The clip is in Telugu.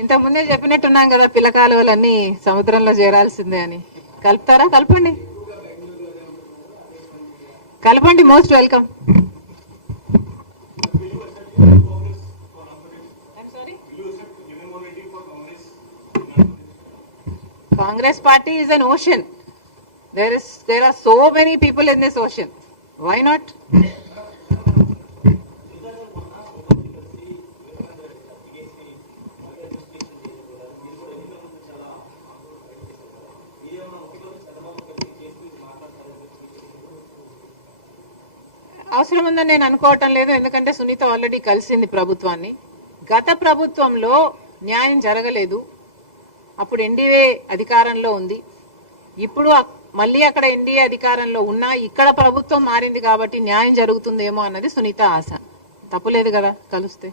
ఇంతకుముందే చెప్పినట్టున్నాం కదా పిల్లకాలువలన్నీ సముద్రంలో చేరాల్సిందే అని. కలుపుతారా? కలపండి. కలపండి most welcome. Congress party is an ocean. There is there are so many people in this ocean. Why not? అవసరం ఉందని నేను అనుకోవటం లేదు ఎందుకంటే సునీత ఆల్రెడీ కలిసింది ప్రభుత్వాన్ని. గత ప్రభుత్వంలో న్యాయం జరగలేదు. అప్పుడు ఎన్డీఏ అధికారంలో ఉంది. ఇప్పుడు మళ్ళీ అక్కడ ఎన్డీఏ అధికారంలో ఉన్నా ఇక్కడ ప్రభుత్వం మారింది కాబట్టి న్యాయం జరుగుతుందేమో అన్నది సునీత ఆశ. తప్పులేదు కదా కలిస్తే.